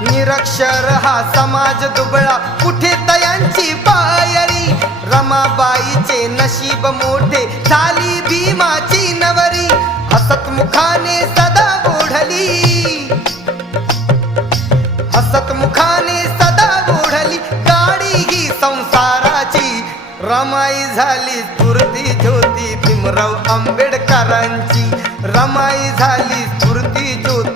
निरक्षर हा समाज दुबळा, कुठे तयांची पायरी. रमाबाईचे नशीब मोठे, झाली भीमाची नवरी. हसत मुखाने सदा ओढली, हसत मुखाने सदा ओढली गाडी ही संसाराची. रमाई झाली स्फूर्ती ज्योती भीमराव आंबेडकरांची. रमाई झाली स्फूर्ती ज्योती